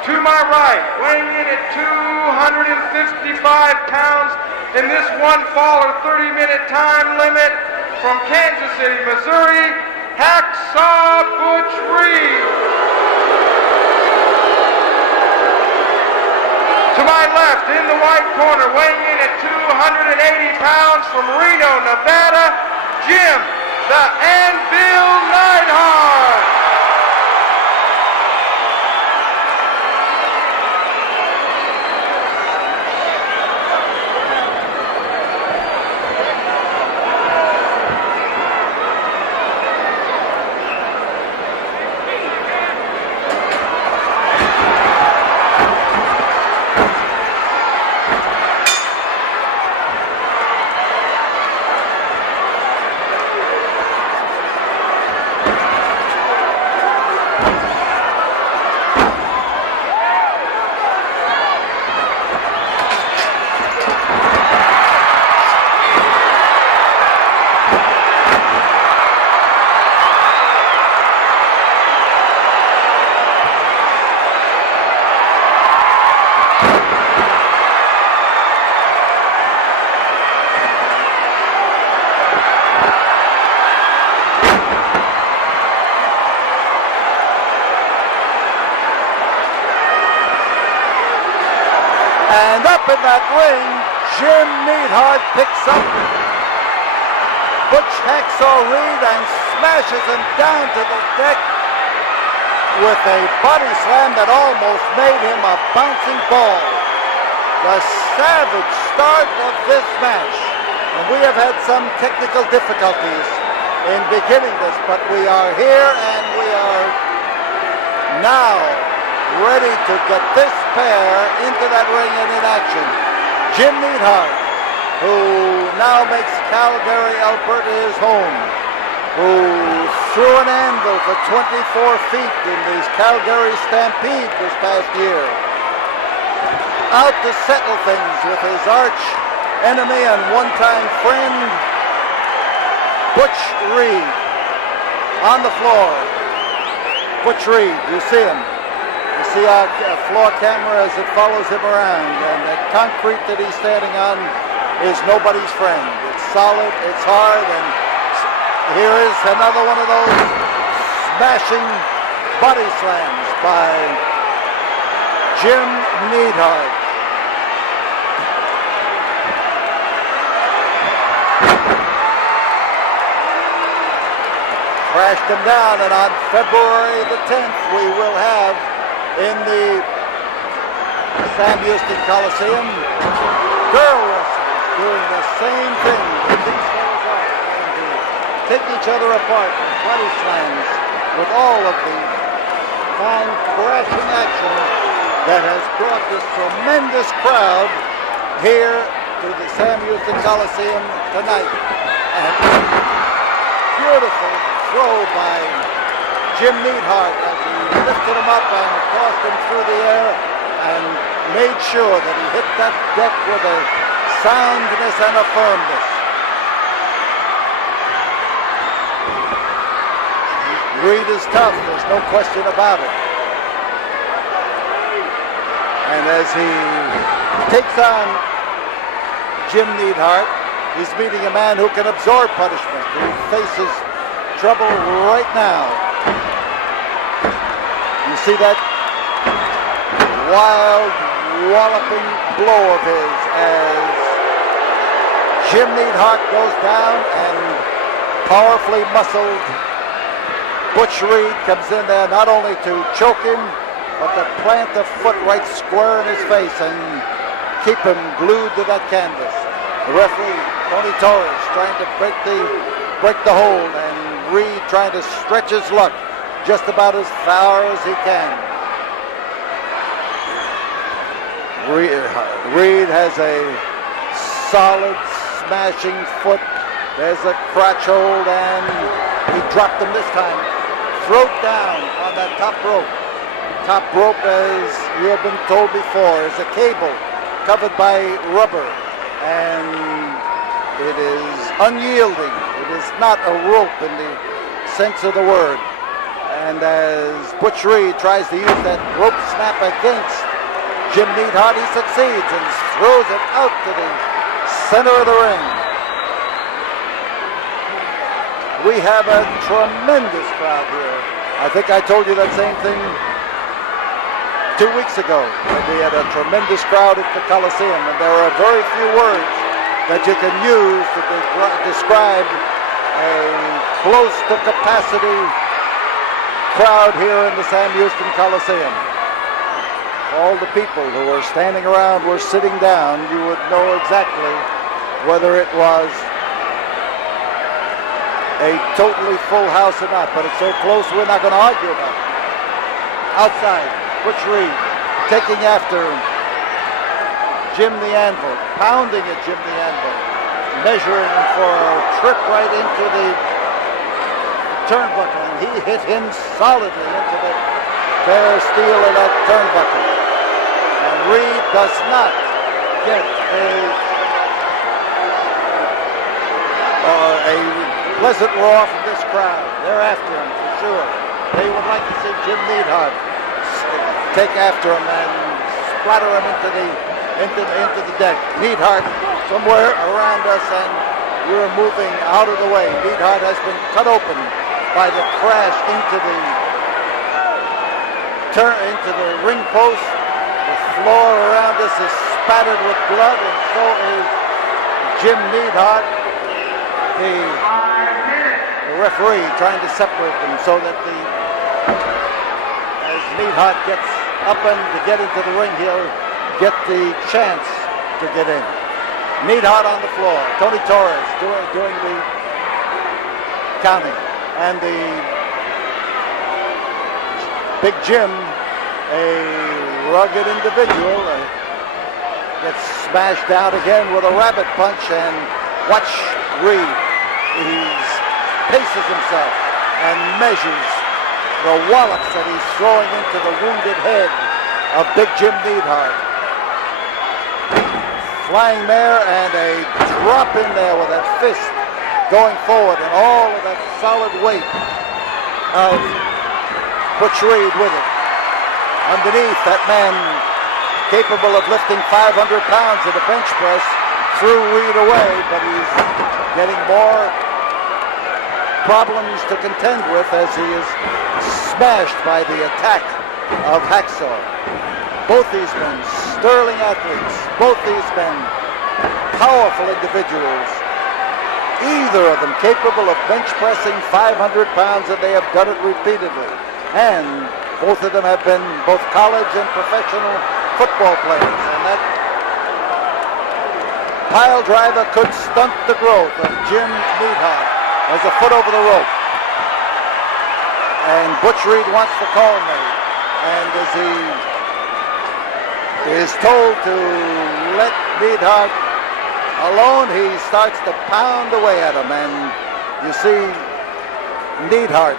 To my right, weighing in at 255 pounds in this one-faller 30-minute time limit from Kansas City, Missouri, Hacksaw Butch Reed. To my left, in the white corner, weighing in at 280 pounds from Reno, Nevada, Jim the Anvil Neidhart. And up in that ring, Jim Neidhart picks up Butch Hacksaw Reed and smashes him down to the deck with a body slam that almost made him a bouncing ball. The savage start of this match. And we have had some technical difficulties in beginning this, but we are here and we are now ready to get this pair into that ring and in action. Jim Neidhart, who now makes Calgary, Alberta his home, who threw an anvil for 24 feet in the Calgary Stampede this past year. Out to settle things with his arch enemy and one-time friend, Butch Reed. On the floor, Butch Reed, you see him. You see our floor camera as it follows him around, and the concrete that he's standing on is nobody's friend. It's solid, it's hard, and here is another one of those smashing body slams by Jim Neidhart. Crashed him down, and on February the 10th we will have in the Sam Houston Coliseum girl wrestlers doing the same thing that these fellas are, trying to take each other apart with body slams with all of the fine crashing action that has brought this tremendous crowd here to the Sam Houston Coliseum tonight. And beautiful throw by Jim Neidhart as he lifted him up and tossed him through the air and made sure that he hit that deck with a soundness and a firmness. Reed is tough, there's no question about it. And as he takes on Jim Neidhart, he's meeting a man who can absorb punishment, who faces trouble right now. You see that wild, walloping blow of his as Jim Neidhart goes down and powerfully muscled Butch Reed comes in there not only to choke him, but to plant a foot right square in his face and keep him glued to that canvas. The referee, Tony Torres, trying to break the hold, and Reed trying to stretch his luck just about as far as he can. Reed has a solid smashing foot. There's a crotch hold, and he dropped him this time. Throat down on that top rope. Top rope, as you have been told before, is a cable covered by rubber, and it is unyielding. It is not a rope in the sense of the word. And as Butch Reed tries to use that rope snap against Jim Neidhart, he succeeds and throws it out to the center of the ring. We have a tremendous crowd here. I think I told you that same thing 2 weeks ago. We had a tremendous crowd at the Coliseum, and there are very few words that you can use to describe a close to capacity crowd here in the Sam Houston Coliseum. All the people who were standing around were sitting down. You would know exactly whether it was a totally full house or not, but it's so close we're not going to argue about it. Outside, Butch Reed taking after Jim the Anvil, pounding at Jim the Anvil, measuring for a trip right into the turnbuckle, and he hit him solidly into the bare steel of that turnbuckle. And Reed does not get a pleasant roar from this crowd. They're after him for sure. They would like to see Jim Neidhart take after him and splatter him into the deck. Neidhart somewhere around us, and we're moving out of the way. Neidhart has been cut open by the crash into the ring post. The floor around us is spattered with blood, and so is Jim Neidhart. The referee trying to separate them so that as Neidhart gets up and to get into the ring, he'll get the chance to get in. Neidhart on the floor. Tony Torres doing the counting. And the Big Jim, a rugged individual, gets smashed down again with a rabbit punch, and watch Reed. He paces himself and measures the wallops that he's throwing into the wounded head of Big Jim Neidhart. Flying there and a drop in there with that fist going forward, and all of that solid weight of Butch Reed with it. Underneath, that man capable of lifting 500 pounds in the bench press threw Reed away, but he's getting more problems to contend with as he is smashed by the attack of Hacksaw. Both these men, sterling athletes, both these men, powerful individuals, either of them capable of bench pressing 500 pounds, and they have done it repeatedly. And both of them have been both college and professional football players. And that pile driver could stunt the growth of Jim Neidhart as a foot over the rope. And Butch Reed wants the call made. And as he is told to let Neidhart alone, he starts to pound away at him. And you see Neidhart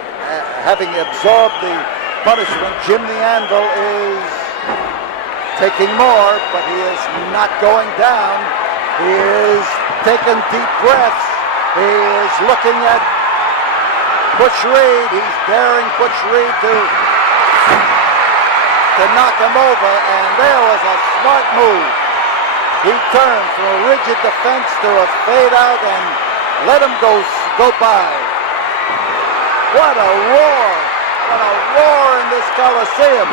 having absorbed the punishment. Jim the Anvil is taking more, but he is not going down. He is taking deep breaths. He is looking at Butch Reed. He's daring Butch Reed to knock him over, and there was a smart move. He turned from a rigid defense to a fade out and let him go by. What a roar! What a roar in this Coliseum.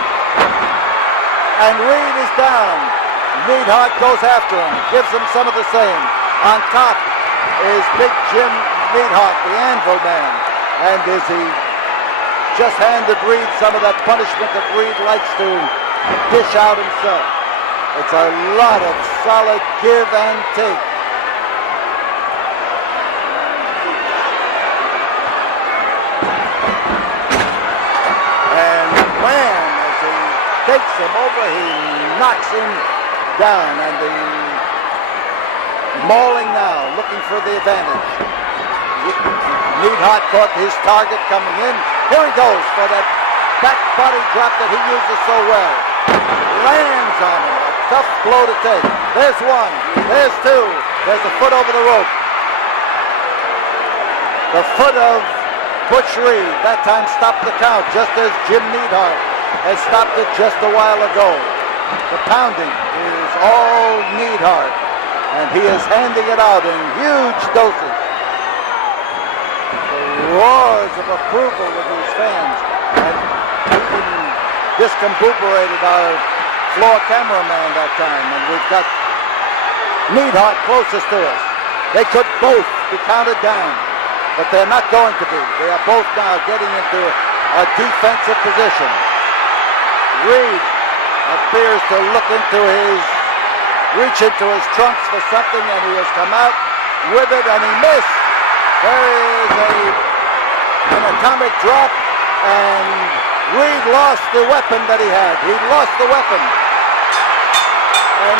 And Reed is down. Neidhart goes after him, gives him some of the same. On top is Big Jim Neidhart, the Anvil man. And as he just handed Reed some of that punishment that Reed likes to dish out himself. It's a lot of solid give and take. And man, as he takes him over, he knocks him down. And the mauling now, looking for the advantage. Neidhart caught his target coming in. Here he goes for that back body drop that he uses so well. Lands on him. A tough blow to take. There's one. There's two. There's a foot over the rope. The foot of Butch Reed, that time stopped the count, just as Jim Neidhart had stopped it just a while ago. The pounding is all Neidhart, and he is handing it out in huge doses. The roars of approval with these fans, and even discombobulated our floor cameraman that time, and we've got Neidhart closest to us. They could both be counted down, but they're not going to be. They are both now getting into a defensive position. Reed appears to reach into his trunks for something, and he has come out with it, and he missed. There is an atomic drop, and Reed lost the weapon that he had. He lost the weapon. And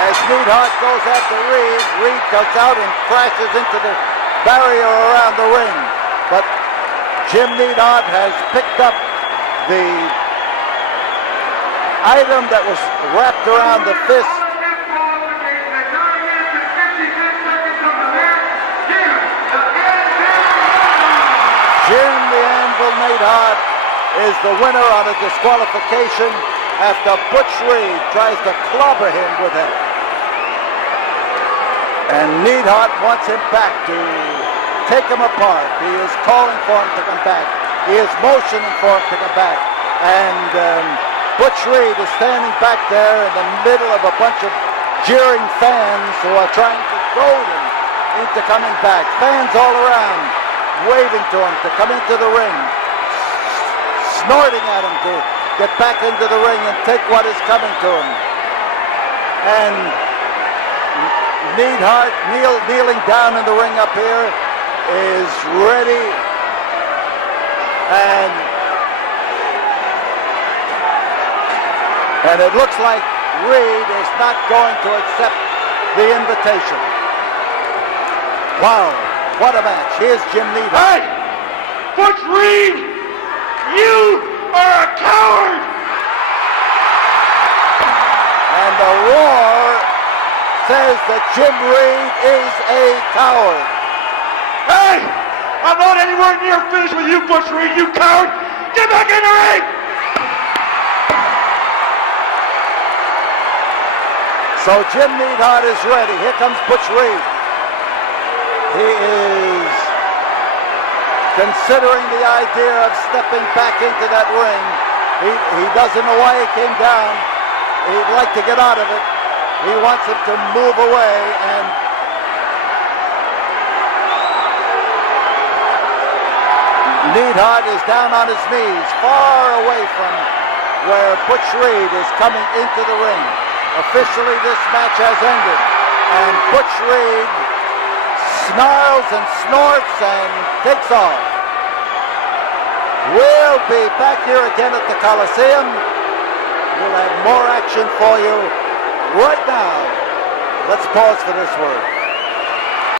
as Neidhart goes after Reed, Reed comes out and crashes into the barrier around the ring. But Jim Neidhart has picked up the item that was wrapped around the fist. Jim the Anvil Neidhart is the winner on a disqualification after Butch Reed tries to clobber him with it. And Neidhart wants him back to take him apart. He is calling for him to come back. He is motioning for him to come back. And Butch Reed is standing back there in the middle of a bunch of jeering fans who are trying to goad him into coming back. Fans all around waving to him to come into the ring, snorting at him to get back into the ring and take what is coming to him. And Neidhart, kneeling down in the ring up here, is ready, and it looks like Reed is not going to accept the invitation. Wow, what a match. Here's Jim Neidhart. Hey! Butch Reed! You are a coward! And the roar says that Jim Reed is a coward. Hey! I'm not anywhere near finished with you, Butch Reed, you coward! Get back in the ring! So Jim Neidhart is ready. Here comes Butch Reed. He is considering the idea of stepping back into that ring. He doesn't know why he came down. He'd like to get out of it. He wants him to move away, and Neidhart is down on his knees, far away from where Butch Reed is coming into the ring. Officially, this match has ended, and Butch Reed snarls and snorts and takes off. We'll be back here again at the Coliseum. We'll have more action for you right now. Let's pause for this word.